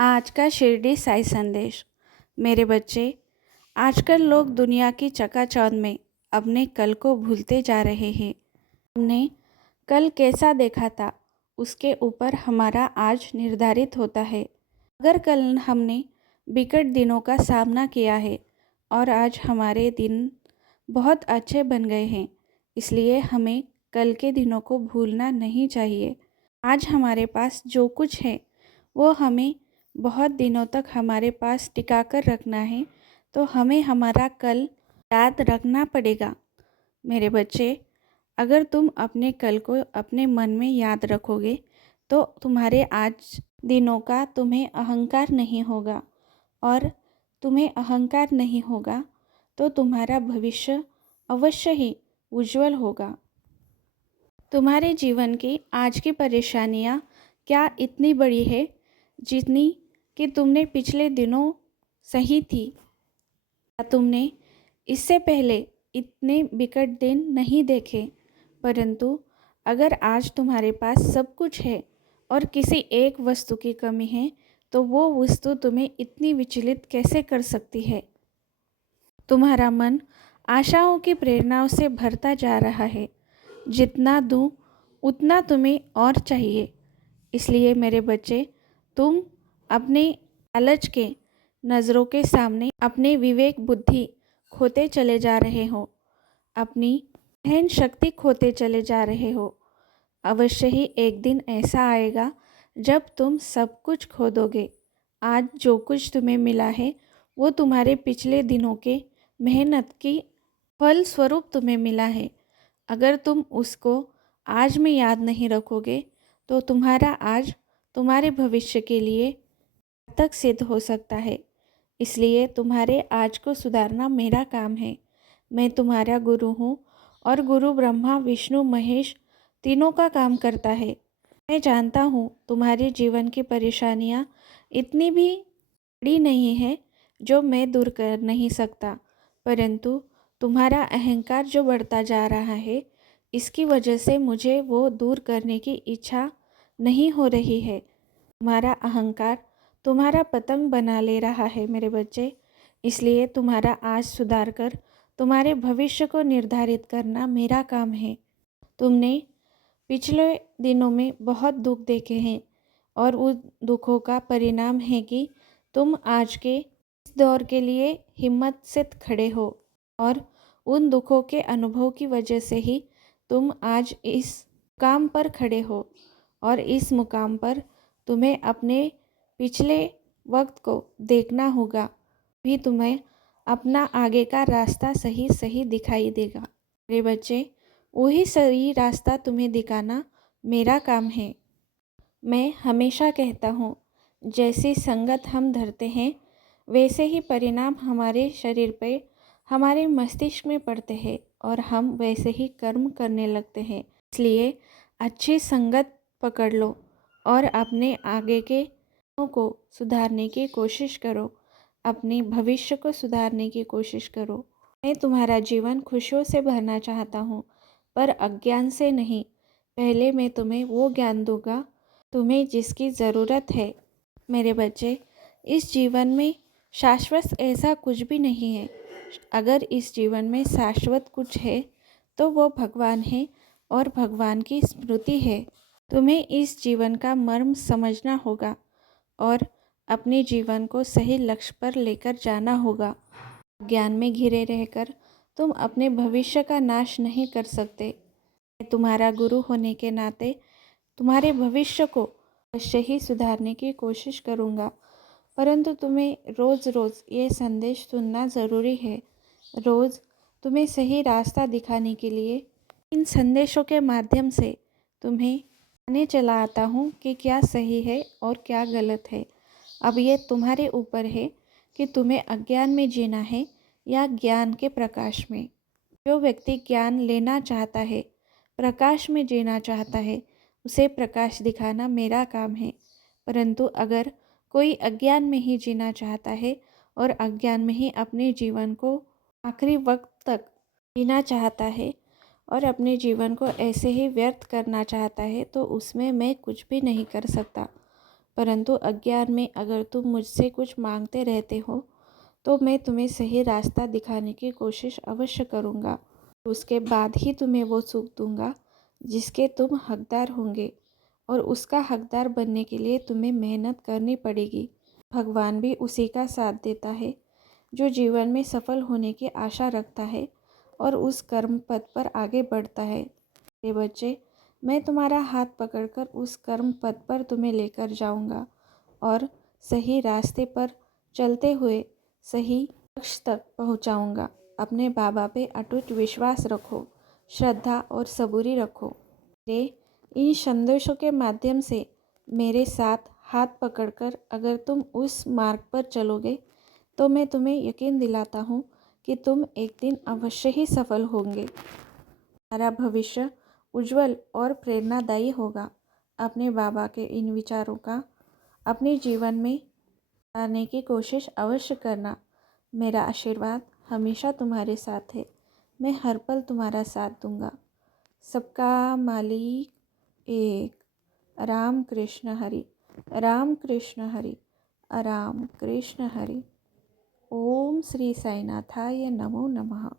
आज का शिरडी साई संदेश। मेरे बच्चे, आजकल लोग दुनिया की चकाचौंध में अपने कल को भूलते जा रहे हैं। हमने कल कैसा देखा था उसके ऊपर हमारा आज निर्धारित होता है। अगर कल हमने बिकट दिनों का सामना किया है और आज हमारे दिन बहुत अच्छे बन गए हैं, इसलिए हमें कल के दिनों को भूलना नहीं चाहिए। आज हमारे पास जो कुछ है वो हमें बहुत दिनों तक हमारे पास टिका कर रखना है, तो हमें हमारा कल याद रखना पड़ेगा। मेरे बच्चे, अगर तुम अपने कल को अपने मन में याद रखोगे तो तुम्हारे आज दिनों का तुम्हें अहंकार नहीं होगा, और तुम्हें अहंकार नहीं होगा तो तुम्हारा भविष्य अवश्य ही उज्जवल होगा। तुम्हारे जीवन की आज की परेशानियाँ क्या इतनी बड़ी है जितनी कि तुमने पिछले दिनों सही थी? क्या तुमने इससे पहले इतने बिकट दिन नहीं देखे? परंतु अगर आज तुम्हारे पास सब कुछ है और किसी एक वस्तु की कमी है, तो वो वस्तु तुम्हें इतनी विचलित कैसे कर सकती है? तुम्हारा मन आशाओं की प्रेरणाओं से भरता जा रहा है। जितना दूँ उतना तुम्हें और चाहिए। इसलिए मेरे बच्चे, तुम अपने लालच के नज़रों के सामने अपने विवेक बुद्धि खोते चले जा रहे हो, अपनी सहन शक्ति खोते चले जा रहे हो। अवश्य ही एक दिन ऐसा आएगा जब तुम सब कुछ खो दोगे। आज जो कुछ तुम्हें मिला है वो तुम्हारे पिछले दिनों के मेहनत की फल स्वरूप तुम्हें मिला है। अगर तुम उसको आज में याद नहीं रखोगे तो तुम्हारा आज तुम्हारे भविष्य के लिए घातक सिद्ध हो सकता है। इसलिए तुम्हारे आज को सुधारना मेरा काम है। मैं तुम्हारा गुरु हूँ और गुरु ब्रह्मा विष्णु महेश तीनों का काम करता है। मैं जानता हूँ तुम्हारे जीवन की परेशानियाँ इतनी भी बड़ी नहीं है जो मैं दूर कर नहीं सकता, परंतु तुम्हारा अहंकार जो बढ़ता जा रहा है, इसकी वजह से मुझे वो दूर करने की इच्छा नहीं हो रही है। तुम्हारा अहंकार तुम्हारा पतंग बना ले रहा है मेरे बच्चे। इसलिए तुम्हारा आज सुधार कर तुम्हारे भविष्य को निर्धारित करना मेरा काम है। तुमने पिछले दिनों में बहुत दुख देखे हैं और उन दुखों का परिणाम है कि तुम आज के इस दौर के लिए हिम्मत से खड़े हो, और उन दुखों के अनुभव की वजह से ही तुम आज इस मुकाम पर खड़े हो। और इस मुकाम पर तुम्हें अपने पिछले वक्त को देखना होगा, भी तुम्हें अपना आगे का रास्ता सही सही दिखाई देगा। मेरे बच्चे, वही सही रास्ता तुम्हें दिखाना मेरा काम है। मैं हमेशा कहता हूँ, जैसी संगत हम धरते हैं वैसे ही परिणाम हमारे शरीर पे, हमारे मस्तिष्क में पड़ते हैं और हम वैसे ही कर्म करने लगते हैं। इसलिए अच्छी संगत पकड़ लो और अपने आगे के को सुधारने की कोशिश करो, अपने भविष्य को सुधारने की कोशिश करो। मैं तुम्हारा जीवन खुशियों से भरना चाहता हूँ, पर अज्ञान से नहीं। पहले मैं तुम्हें वो ज्ञान दूंगा तुम्हें जिसकी ज़रूरत है। मेरे बच्चे, इस जीवन में शाश्वत ऐसा कुछ भी नहीं है। अगर इस जीवन में शाश्वत कुछ है तो वो भगवान है और भगवान की स्मृति है। तुम्हें इस जीवन का मर्म समझना होगा और अपने जीवन को सही लक्ष्य पर लेकर जाना होगा। ज्ञान में घिरे रहकर तुम अपने भविष्य का नाश नहीं कर सकते। मैं तुम्हारा गुरु होने के नाते तुम्हारे भविष्य को अवश्य ही सुधारने की कोशिश करूँगा, परंतु तुम्हें रोज़ रोज़ ये संदेश सुनना ज़रूरी है। रोज़ तुम्हें सही रास्ता दिखाने के लिए इन संदेशों के माध्यम से तुम्हें आने चला आता हूँ कि क्या सही है और क्या गलत है। अब ये तुम्हारे ऊपर है कि तुम्हें अज्ञान में जीना है या ज्ञान के प्रकाश में। जो व्यक्ति ज्ञान लेना चाहता है, प्रकाश में जीना चाहता है, उसे प्रकाश दिखाना मेरा काम है। परंतु अगर कोई अज्ञान में ही जीना चाहता है और अज्ञान में ही अपने जीवन को आखिरी वक्त तक जीना चाहता है और अपने जीवन को ऐसे ही व्यर्थ करना चाहता है, तो उसमें मैं कुछ भी नहीं कर सकता। परंतु अज्ञान में अगर तुम मुझसे कुछ मांगते रहते हो तो मैं तुम्हें सही रास्ता दिखाने की कोशिश अवश्य करूँगा। उसके बाद ही तुम्हें वो सुख दूंगा जिसके तुम हकदार होंगे, और उसका हकदार बनने के लिए तुम्हें मेहनत करनी पड़ेगी। भगवान भी उसी का साथ देता है जो जीवन में सफल होने की आशा रखता है और उस कर्म पथ पर आगे बढ़ता है। मेरे बच्चे, मैं तुम्हारा हाथ पकड़कर उस कर्म पथ पर तुम्हें लेकर जाऊंगा और सही रास्ते पर चलते हुए सही लक्ष्य तक पहुंचाऊंगा। अपने बाबा पे अटूट विश्वास रखो, श्रद्धा और सबूरी रखो। मेरे इन संदेशों के माध्यम से मेरे साथ हाथ पकड़कर अगर तुम उस मार्ग पर चलोगे तो मैं तुम्हें यकीन दिलाता हूँ कि तुम एक दिन अवश्य ही सफल होंगे। तुम्हारा भविष्य उज्जवल और प्रेरणादायी होगा। अपने बाबा के इन विचारों का अपने जीवन में लाने की कोशिश अवश्य करना। मेरा आशीर्वाद हमेशा तुम्हारे साथ है। मैं हर पल तुम्हारा साथ दूंगा। सबका मालिक एक। राम कृष्ण हरि। राम कृष्ण हरि। राम कृष्ण हरि। ओम श्री साईनाथाय नमो नमः।